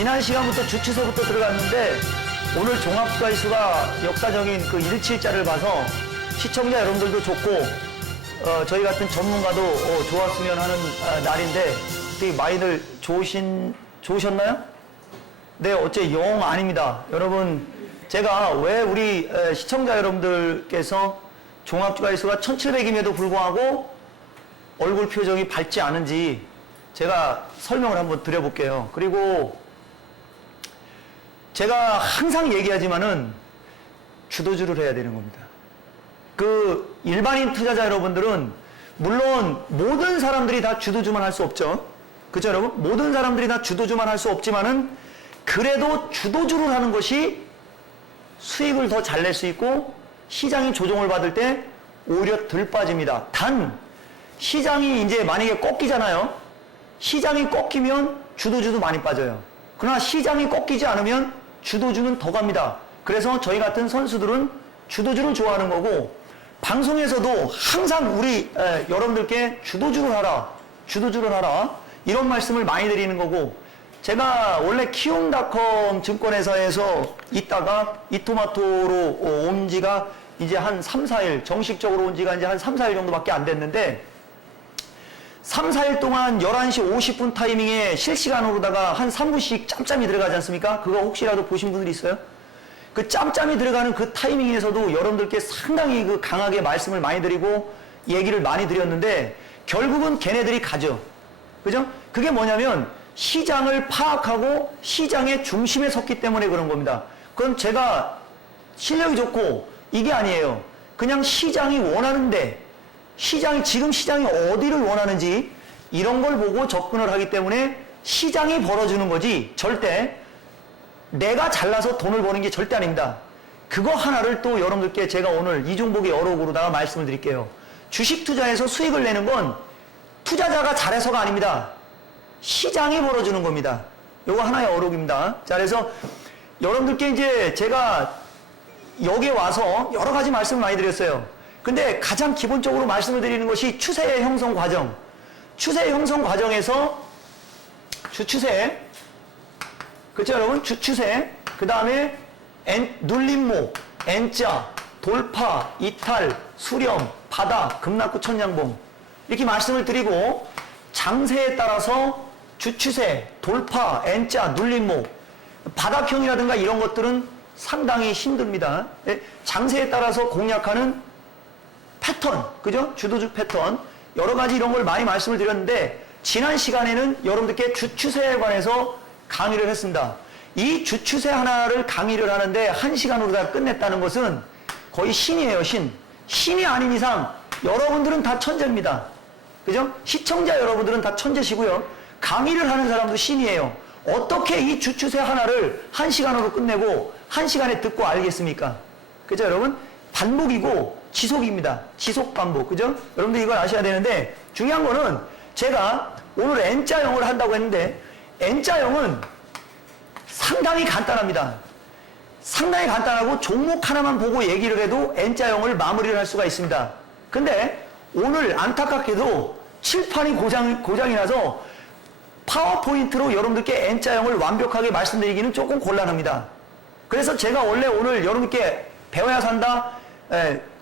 지난 시간부터 주추세부터 들어갔는데 오늘 종합주가지수가 역사적인 그 1칠자를 봐서 시청자 여러분들도 좋고 저희 같은 전문가도 좋았으면 하는 날인데 되게 많이들 좋으셨나요? 네, 어째 영 아닙니다. 여러분, 제가 왜 우리 시청자 여러분들께서 종합주가지수가 1700임에도 불구하고 얼굴 표정이 밝지 않은지 제가 설명을 한번 드려볼게요. 그리고 제가 항상 얘기하지만은 주도주를 해야 되는 겁니다. 그 일반인 투자자 여러분들은 물론 모든 사람들이 다 주도주만 할 수 없죠. 그죠, 여러분? 모든 사람들이 다 주도주만 할 수 없지만은 그래도 주도주를 하는 것이 수익을 더 잘 낼 수 있고 시장이 조정을 받을 때 오히려 덜 빠집니다. 단 시장이 이제 만약에 꺾이잖아요. 시장이 꺾이면 주도주도 많이 빠져요. 그러나 시장이 꺾이지 않으면 주도주는 더 갑니다. 그래서 저희 같은 선수들은 주도주를 좋아하는 거고 방송에서도 항상 우리 여러분들께 주도주를 하라 이런 말씀을 많이 드리는 거고 제가 원래 키움닷컴 증권회사에서 있다가 이토마토로 온 지가 이제 한 3, 4일 정식적으로 온 지가 이제 한 3, 4일 정도밖에 안 됐는데 3, 4일 동안 11시 50분 타이밍에 실시간으로다가 한 3분씩 짬짬이 들어가지 않습니까? 그거 혹시라도 보신 분들이 있어요? 그 짬짬이 들어가는 그 타이밍에서도 여러분들께 상당히 그 강하게 말씀을 많이 드리고 얘기를 많이 드렸는데 결국은 걔네들이 가죠. 그죠? 그게 뭐냐면 시장을 파악하고 시장의 중심에 섰기 때문에 그런 겁니다. 그건 제가 실력이 좋고 이게 아니에요. 그냥 시장이 원하는데 지금 시장이 어디를 원하는지 이런 걸 보고 접근을 하기 때문에 시장이 벌어주는 거지 절대 내가 잘나서 돈을 버는 게 절대 아닙니다. 그거 하나를 또 여러분들께 제가 오늘 이종복의 어록으로다가 말씀을 드릴게요. 주식 투자에서 수익을 내는 건 투자자가 잘해서가 아닙니다. 시장이 벌어주는 겁니다. 요거 하나의 어록입니다. 자, 그래서 여러분들께 이제 제가 여기에 와서 여러 가지 말씀을 많이 드렸어요. 근데 가장 기본적으로 말씀을 드리는 것이 추세의 형성 과정. 추세의 형성 과정에서 주추세, 그렇죠 여러분? 주추세, 그 다음에 눌림목, N자, 돌파, 이탈, 수렴, 바닥, 급락구, 천냥봉 이렇게 말씀을 드리고 장세에 따라서 주추세, 돌파, N자, 눌림목, 바닥형이라든가 이런 것들은 상당히 힘듭니다. 장세에 따라서 공략하는 패턴, 그죠? 주도주 패턴 여러 가지 이런 걸 많이 말씀을 드렸는데 지난 시간에는 여러분들께 주추세에 관해서 강의를 했습니다. 이 주추세 하나를 강의를 하는데 1시간으로 다 끝냈다는 것은 거의 신이에요, 신. 신이 아닌 이상 여러분들은 다 천재입니다. 그죠? 시청자 여러분들은 다 천재시고요. 강의를 하는 사람도 신이에요. 어떻게 이 주추세 하나를 1시간으로 끝내고 1시간에 듣고 알겠습니까? 그죠, 여러분? 반복이고 지속입니다. 지속 반복. 그죠? 여러분들 이걸 아셔야 되는데 중요한 거는 제가 오늘 N자형을 한다고 했는데 N자형은 상당히 간단합니다. 상당히 간단하고 종목 하나만 보고 얘기를 해도 N자형을 마무리를 할 수가 있습니다. 근데 오늘 안타깝게도 칠판이 고장이 나서 파워포인트로 여러분들께 N자형을 완벽하게 말씀드리기는 조금 곤란합니다. 그래서 제가 원래 오늘 여러분께 배워야 산다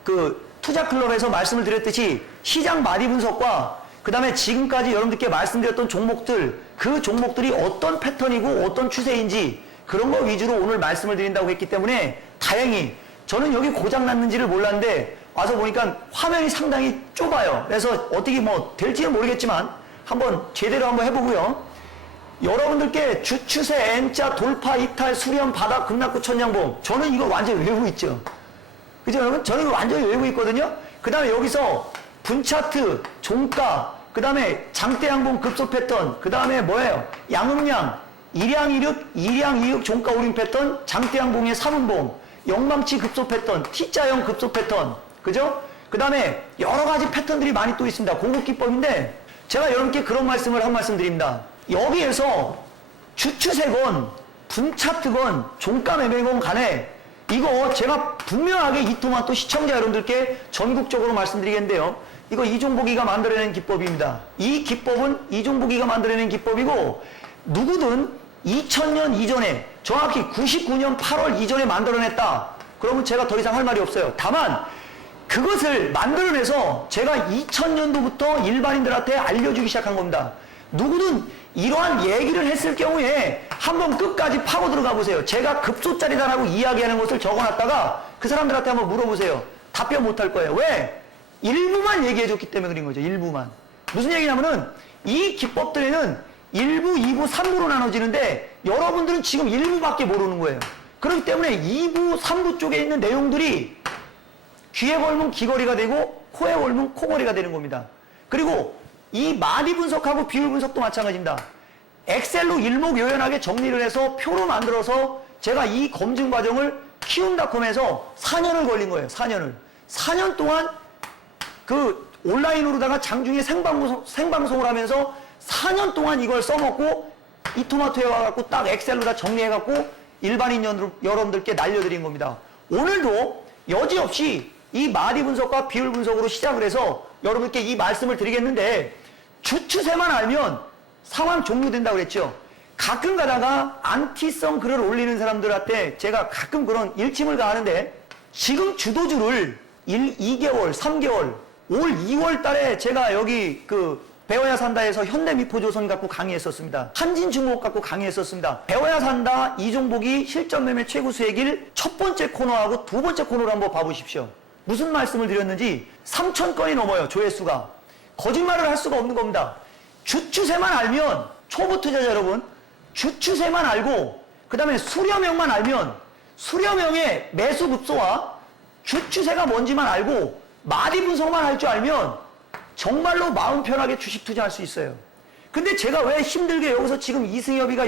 그 투자클럽에서 말씀을 드렸듯이 시장 마디 분석과 그 다음에 지금까지 여러분들께 말씀드렸던 종목들 그 종목들이 어떤 패턴이고 어떤 추세인지 그런 거 위주로 오늘 말씀을 드린다고 했기 때문에 다행히 저는 여기 고장 났는지를 몰랐는데 와서 보니까 화면이 상당히 좁아요. 그래서 어떻게 뭐 될지는 모르겠지만 한번 제대로 한번 해보고요. 여러분들께 주추세, N자, 돌파, 이탈, 수렴, 바닥, 급락구, 천냥봉 저는 이거 완전히 외우고 있죠. 그죠 여러분? 저는 이거 완전히 외우고 있거든요. 그 다음에 여기서 분차트, 종가, 그 다음에 장대양봉 급소 패턴, 그 다음에 뭐예요? 양음량, 일양 이육 종가 오림 패턴, 장대양봉의 3음봉, 영망치 급소 패턴, T자형 급소 패턴, 그죠? 그 다음에 여러 가지 패턴들이 많이 또 있습니다. 공급기법인데 제가 여러분께 그런 말씀을 한 말씀 드립니다. 여기에서 주추세건 분차트건 종가 매매건 간에 이거 제가 분명하게 이토마토 시청자 여러분들께 전국적으로 말씀드리겠는데요. 이거 이종복이가 만들어낸 기법입니다. 이 기법은 이종복이가 만들어낸 기법이고 누구든 2000년 이전에 정확히 99년 8월 이전에 만들어냈다. 그러면 제가 더 이상 할 말이 없어요. 다만 그것을 만들어내서 제가 2000년도부터 일반인들한테 알려주기 시작한 겁니다. 누구든 이러한 얘기를 했을 경우에 한번 끝까지 파고 들어가 보세요. 제가 급소짜리다라고 이야기하는 것을 적어놨다가 그 사람들한테 한번 물어보세요. 답변 못할 거예요. 왜? 일부만 얘기해줬기 때문에 그런 거죠. 일부만. 무슨 얘기냐면은 이 기법들에는 1부, 2부, 3부로 나눠지는데 여러분들은 지금 1부밖에 모르는 거예요. 그렇기 때문에 2부, 3부 쪽에 있는 내용들이 귀에 걸면 귀걸이가 되고 코에 걸면 코걸이가 되는 겁니다. 그리고 이 마디 분석하고 비율 분석도 마찬가지입니다. 엑셀로 일목요연하게 정리를 해서 표로 만들어서 제가 이 검증 과정을 키움닷컴에서 4년을 걸린 거예요. 4년을. 4년 동안 그 온라인으로다가 장중에 생방송을 하면서 4년 동안 이걸 써먹고 이 토마토에 와갖고 딱 엑셀로 다 정리해갖고 일반인 여러분들께 날려드린 겁니다. 오늘도 여지없이 이 마디 분석과 비율 분석으로 시작을 해서 여러분께 이 말씀을 드리겠는데 주추세만 알면 상황 종료된다고 그랬죠. 가끔 가다가 안티성 글을 올리는 사람들한테 제가 가끔 그런 일침을 가하는데 지금 주도주를 2개월, 3개월, 올 2월 달에 제가 여기 그 배워야 산다에서 현대미포조선 갖고 강의했었습니다. 한진중공업 갖고 강의했었습니다. 배워야 산다 이종복이 실전 매매 최고 수익일 첫 번째 코너하고 두 번째 코너를 한번 봐보십시오. 무슨 말씀을 드렸는지 3,000건이 넘어요. 조회수가. 거짓말을 할 수가 없는 겁니다. 주추세만 알면 초보 투자자 여러분 주추세만 알고 그 다음에 수렴형만 알면 수렴형의 매수 급소와 주추세가 뭔지만 알고 마디 분석만 할 줄 알면 정말로 마음 편하게 주식 투자할 수 있어요. 근데 제가 왜 힘들게 여기서 지금 이승엽이가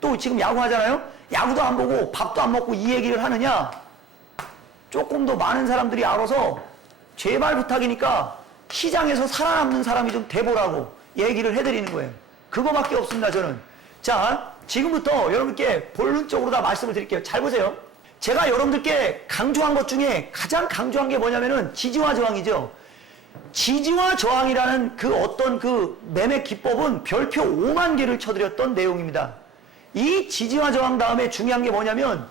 또 지금 야구하잖아요? 야구도 안 보고 밥도 안 먹고 이 얘기를 하느냐? 조금 더 많은 사람들이 알아서 제발 부탁이니까 시장에서 살아남는 사람이 좀 돼보라고 얘기를 해드리는 거예요. 그거밖에 없습니다, 저는. 자, 지금부터 여러분께 본론적으로 다 말씀을 드릴게요. 잘 보세요. 제가 여러분들께 강조한 것 중에 가장 강조한 게 뭐냐면은 지지와 저항이죠. 지지와 저항이라는 그 어떤 그 매매 기법은 별표 5만 개를 쳐드렸던 내용입니다. 이 지지와 저항 다음에 중요한 게 뭐냐면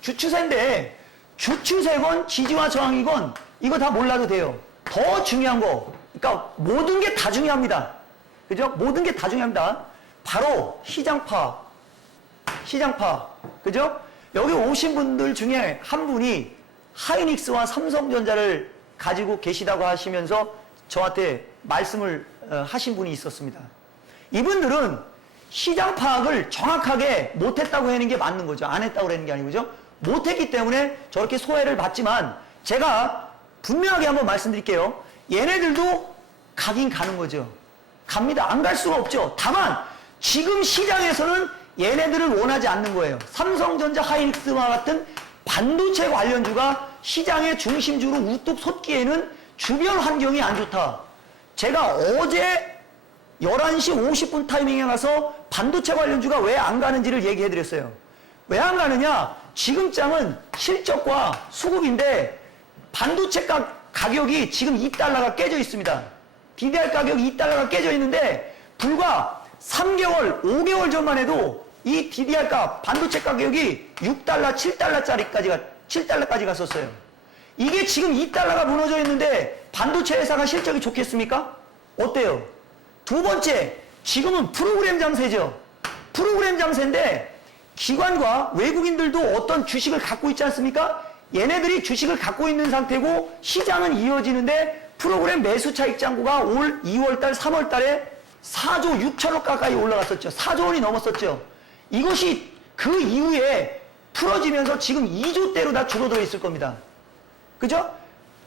주추세인데 주추세건 지지와 저항이건 이거 다 몰라도 돼요. 더 중요한 거, 그러니까 모든 게 다 중요합니다. 그죠? 모든 게 다 중요합니다. 바로 시장파. 그죠? 여기 오신 분들 중에 한 분이 하이닉스와 삼성전자를 가지고 계시다고 하시면서 저한테 말씀을 하신 분이 있었습니다. 이분들은 시장 파악을 정확하게 못했다고 하는 게 맞는 거죠. 안 했다고 하는 게 아니고, 그죠? 못했기 때문에 저렇게 소외를 받지만 제가 분명하게 한번 말씀드릴게요. 얘네들도 가긴 가는 거죠. 갑니다. 안 갈 수가 없죠. 다만 지금 시장에서는 얘네들을 원하지 않는 거예요. 삼성전자, 하이닉스와 같은 반도체 관련주가 시장의 중심주로 우뚝 솟기에는 주변 환경이 안 좋다. 제가 어제 11시 50분 타이밍에 가서 반도체 관련주가 왜 안 가는지를 얘기해 드렸어요. 왜 안 가느냐? 지금 장은 실적과 수급인데 반도체 가격이 지금 2달러가 깨져 있습니다. DDR 가격이 2달러가 깨져 있는데 불과 3개월, 5개월 전만 해도 이 DDR 값, 반도체 가격이 6달러, 7달러까지 갔었어요. 이게 지금 2달러가 무너져 있는데 반도체 회사가 실적이 좋겠습니까? 어때요? 두 번째, 지금은 프로그램 장세죠. 프로그램 장세인데 기관과 외국인들도 어떤 주식을 갖고 있지 않습니까? 얘네들이 주식을 갖고 있는 상태고 시장은 이어지는데 프로그램 매수 차익 잔고가 올 2월달, 3월달에 4조 6천억 가까이 올라갔었죠. 4조 원이 넘었었죠. 이것이 그 이후에 풀어지면서 지금 2조대로 다 줄어들어 있을 겁니다. 그죠?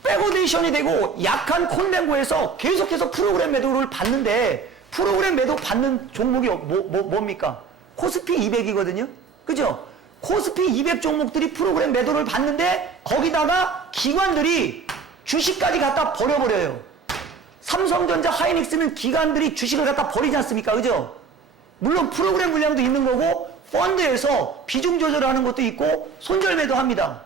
백오데이션이 되고 약한 콘덴고에서 계속해서 프로그램 매도를 받는데 프로그램 매도 받는 종목이 뭡니까? 코스피 200이거든요. 그죠? 코스피 200 종목들이 프로그램 매도를 받는데 거기다가 기관들이 주식까지 갖다 버려버려요. 삼성전자, 하이닉스는 기관들이 주식을 갖다 버리지 않습니까? 그죠? 물론 프로그램 물량도 있는 거고 펀드에서 비중 조절하는 것도 있고 손절매도 합니다.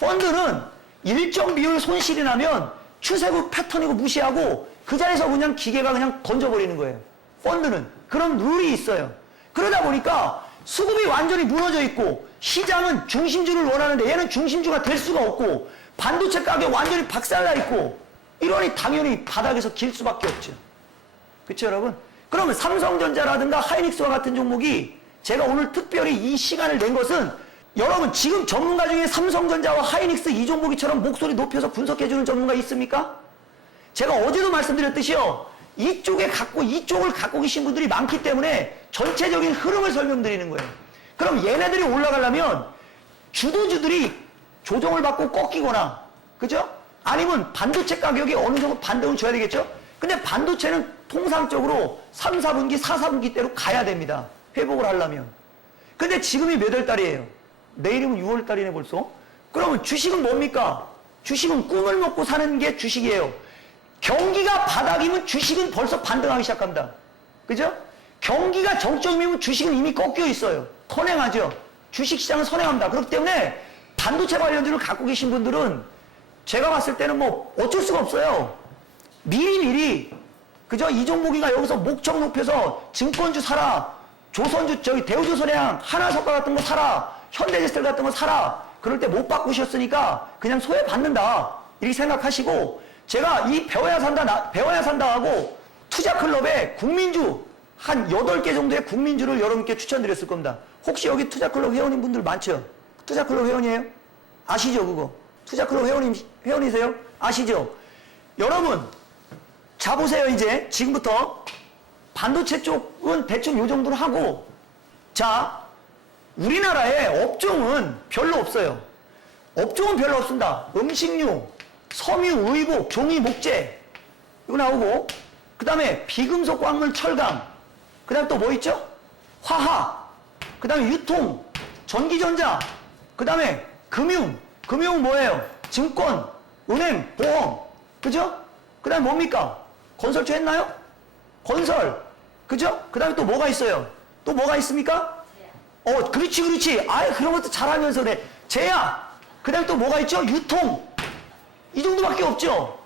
펀드는 일정 비율 손실이 나면 추세국 패턴이고 무시하고 그 자리에서 그냥 기계가 그냥 던져버리는 거예요. 펀드는 그런 룰이 있어요. 그러다 보니까 수급이 완전히 무너져 있고 시장은 중심주를 원하는데 얘는 중심주가 될 수가 없고 반도체 가격 완전히 박살나 있고 이러니 당연히 바닥에서 길 수밖에 없죠. 그렇죠 여러분? 그러면 삼성전자라든가 하이닉스와 같은 종목이 제가 오늘 특별히 이 시간을 낸 것은 여러분 지금 전문가 중에 삼성전자와 하이닉스 이 종목이처럼 목소리 높여서 분석해주는 전문가 있습니까? 제가 어제도 말씀드렸듯이요. 이쪽을 갖고 계신 분들이 많기 때문에 전체적인 흐름을 설명드리는 거예요. 그럼 얘네들이 올라가려면 주도주들이 조정을 받고 꺾이거나, 그죠? 아니면 반도체 가격이 어느 정도 반등을 줘야 되겠죠? 근데 반도체는 통상적으로 3, 4분기, 4, 4분기 때로 가야 됩니다. 회복을 하려면. 근데 지금이 몇 월 달이에요? 내일이면 6월 달이네 벌써? 그러면 주식은 뭡니까? 주식은 꿈을 먹고 사는 게 주식이에요. 경기가 바닥이면 주식은 벌써 반등하기 시작합니다. 그죠? 경기가 정점이면 주식은 이미 꺾여 있어요. 선행하죠. 주식시장은 선행합니다. 그렇기 때문에 반도체 관련주를 갖고 계신 분들은 제가 봤을 때는 뭐 어쩔 수가 없어요. 미리미리 그죠? 이 종목이가 여기서 목적 높여서 증권주 사라, 조선주 저기 대우조선해양, 하나석가 같은 거 사라, 현대제스텔 같은 거 사라. 그럴 때 못 바꾸셨으니까 그냥 소외받는다 이렇게 생각하시고 제가 이 배워야 산다 하고 투자클럽에 국민주 한 8개 정도의 국민주를 여러분께 추천드렸을 겁니다. 혹시 여기 투자클럽 회원인 분들 많죠? 투자클럽 회원이에요? 아시죠 그거? 투자클럽 회원이세요? 아시죠? 여러분 자 보세요. 이제 지금부터 반도체 쪽은 대충 요 정도로 하고 자 우리나라에 업종은 별로 없어요. 업종은 별로 없습니다. 음식료, 섬유, 의복, 종이, 목재 이거 나오고 그 다음에 비금속, 광물, 철강 그 다음에 또 뭐 있죠? 화학 그 다음에 유통, 전기전자 그 다음에 금융 뭐예요? 증권, 은행, 보험 그죠? 그 다음에 뭡니까? 건설주 했나요? 건설 그죠? 그 다음에 또 뭐가 있어요? 또 뭐가 있습니까? 그렇지. 아이, 그런 것도 잘하면서 그래. 제약. 그 다음에 또 뭐가 있죠? 유통. 이 정도밖에 없죠?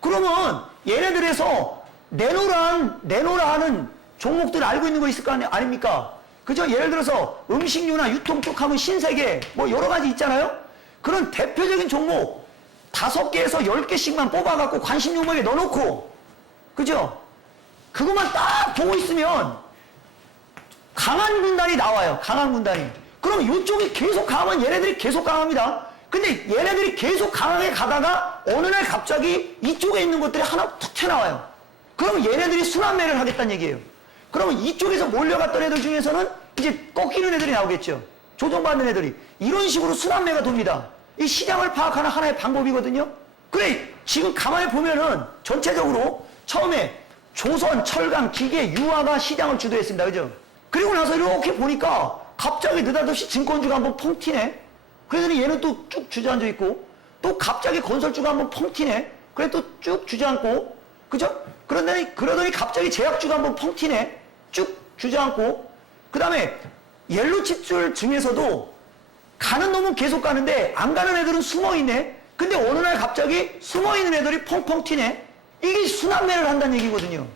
그러면 얘네들에서 내놓으라 하는 종목들 알고 있는 거 있을 거 아닙니까? 그죠? 예를 들어서 음식료나 유통 쪽 하면 신세계, 뭐 여러 가지 있잖아요? 그런 대표적인 종목 5개에서 10개씩만 뽑아갖고 관심 종목에 넣어놓고, 그죠? 그것만 딱 보고 있으면 강한 군단이 나와요. 강한 군단이. 그럼 이쪽이 계속 강하면 얘네들이 계속 강합니다. 근데 얘네들이 계속 강하게 가다가 어느 날 갑자기 이쪽에 있는 것들이 하나 툭 튀어나와요. 그러면 얘네들이 순환매를 하겠다는 얘기예요. 그러면 이쪽에서 몰려갔던 애들 중에서는 이제 꺾이는 애들이 나오겠죠. 조정받는 애들이. 이런 식으로 순환매가 돕니다. 이 시장을 파악하는 하나의 방법이거든요. 그래, 지금 가만히 보면은 전체적으로 처음에 조선, 철강, 기계, 유화가 시장을 주도했습니다. 그죠? 그리고 나서 이렇게 보니까 갑자기 느닷없이 증권주가 한번 펑 튀네. 그러더니 얘는 또 쭉 주저앉아 있고 또 갑자기 건설주가 한번 펑 튀네. 그래 또 쭉 주저앉고 그죠? 그러더니 갑자기 제약주가 한번 펑 튀네. 쭉 주저앉고 그 다음에 옐로칩줄 중에서도 가는 놈은 계속 가는데 안 가는 애들은 숨어있네. 근데 어느 날 갑자기 숨어있는 애들이 펑펑 튀네. 이게 순환매를 한다는 얘기거든요.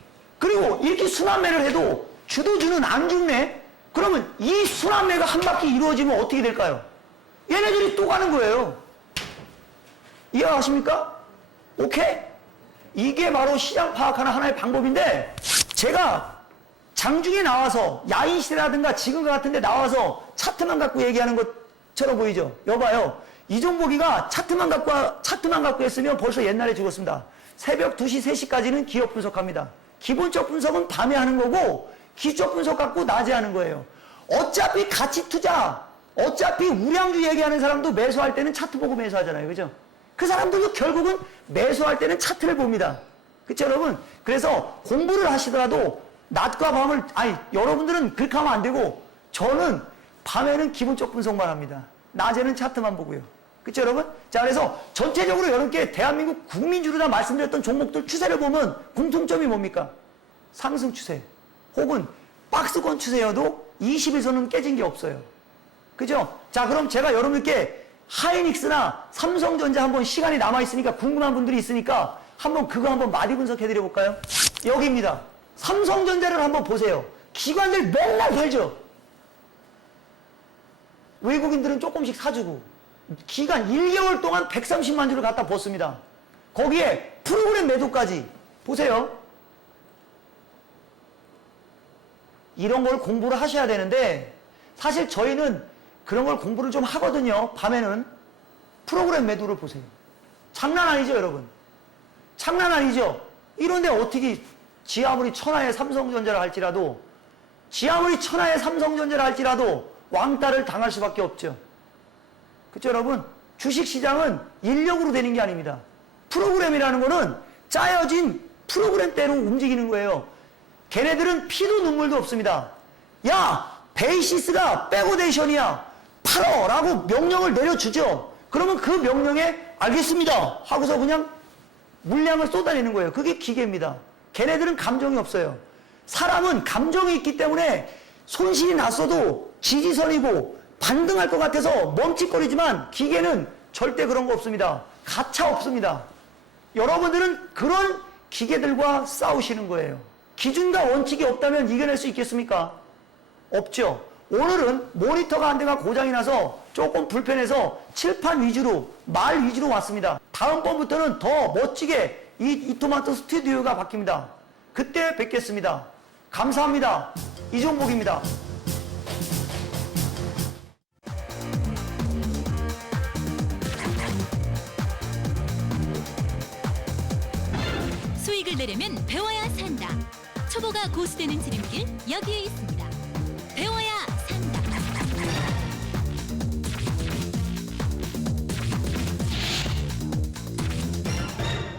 그리고 이렇게 순환매를 해도 주도주는 안 죽네? 그러면 이 순환매가 한 바퀴 이루어지면 어떻게 될까요? 얘네들이 또 가는 거예요. 이해하십니까? 오케이? 이게 바로 시장 파악하는 하나의 방법인데 제가 장중에 나와서 야인시대라든가 지금과 같은 데 나와서 차트만 갖고 얘기하는 것처럼 보이죠? 여봐요. 이 종목이가 차트만 갖고 했으면 벌써 옛날에 죽었습니다. 새벽 2시, 3시까지는 기업 분석합니다. 기본적 분석은 밤에 하는 거고 기초 분석 갖고 낮에 하는 거예요. 어차피 가치 투자, 어차피 우량주 얘기하는 사람도 매수할 때는 차트 보고 매수하잖아요. 그죠? 그 사람들도 결국은 매수할 때는 차트를 봅니다. 그쵸, 여러분? 그래서 공부를 하시더라도 낮과 밤을, 여러분들은 그렇게 하면 안 되고 저는 밤에는 기본적 분석만 합니다. 낮에는 차트만 보고요. 그쵸, 여러분? 자, 그래서 전체적으로 여러분께 대한민국 국민주로 다 말씀드렸던 종목들 추세를 보면 공통점이 뭡니까? 상승 추세. 혹은 박스권 추세여도 20일선은 깨진 게 없어요. 그죠? 자, 그럼 제가 여러분께 하이닉스나 삼성전자 한번 시간이 남아있으니까 궁금한 분들이 있으니까 그거 한번 마디 분석해드려 볼까요? 여기입니다. 삼성전자를 한번 보세요. 기관들 맨날 팔죠? 외국인들은 조금씩 사주고 기간 1개월 동안 130만 주를 갖다 벗습니다. 거기에 프로그램 매도까지 보세요. 이런 걸 공부를 하셔야 되는데 사실 저희는 그런 걸 공부를 좀 하거든요. 밤에는 프로그램 매도를 보세요. 장난 아니죠, 여러분? 장난 아니죠? 이런데 어떻게 지 아무리 천하의 삼성전자를 할지라도 왕따를 당할 수밖에 없죠. 그렇죠, 여러분? 주식시장은 인력으로 되는 게 아닙니다. 프로그램이라는 거는 짜여진 프로그램대로 움직이는 거예요. 걔네들은 피도 눈물도 없습니다. 야, 베이시스가 백오데이션이야. 팔어! 라고 명령을 내려주죠. 그러면 그 명령에 알겠습니다. 하고서 그냥 물량을 쏟아내는 거예요. 그게 기계입니다. 걔네들은 감정이 없어요. 사람은 감정이 있기 때문에 손실이 났어도 지지선이고 반등할 것 같아서 멈칫거리지만 기계는 절대 그런 거 없습니다. 가차 없습니다. 여러분들은 그런 기계들과 싸우시는 거예요. 기준과 원칙이 없다면 이겨낼 수 있겠습니까? 없죠. 오늘은 모니터가 한 대가 고장이 나서 조금 불편해서 칠판 위주로, 말 위주로 왔습니다. 다음번부터는 더 멋지게 이 토마토 스튜디오가 바뀝니다. 그때 뵙겠습니다. 감사합니다. 이종복입니다. 수익을 내려면 배워야 산다. 초보가 고수되는 지름길 여기에 있습니다.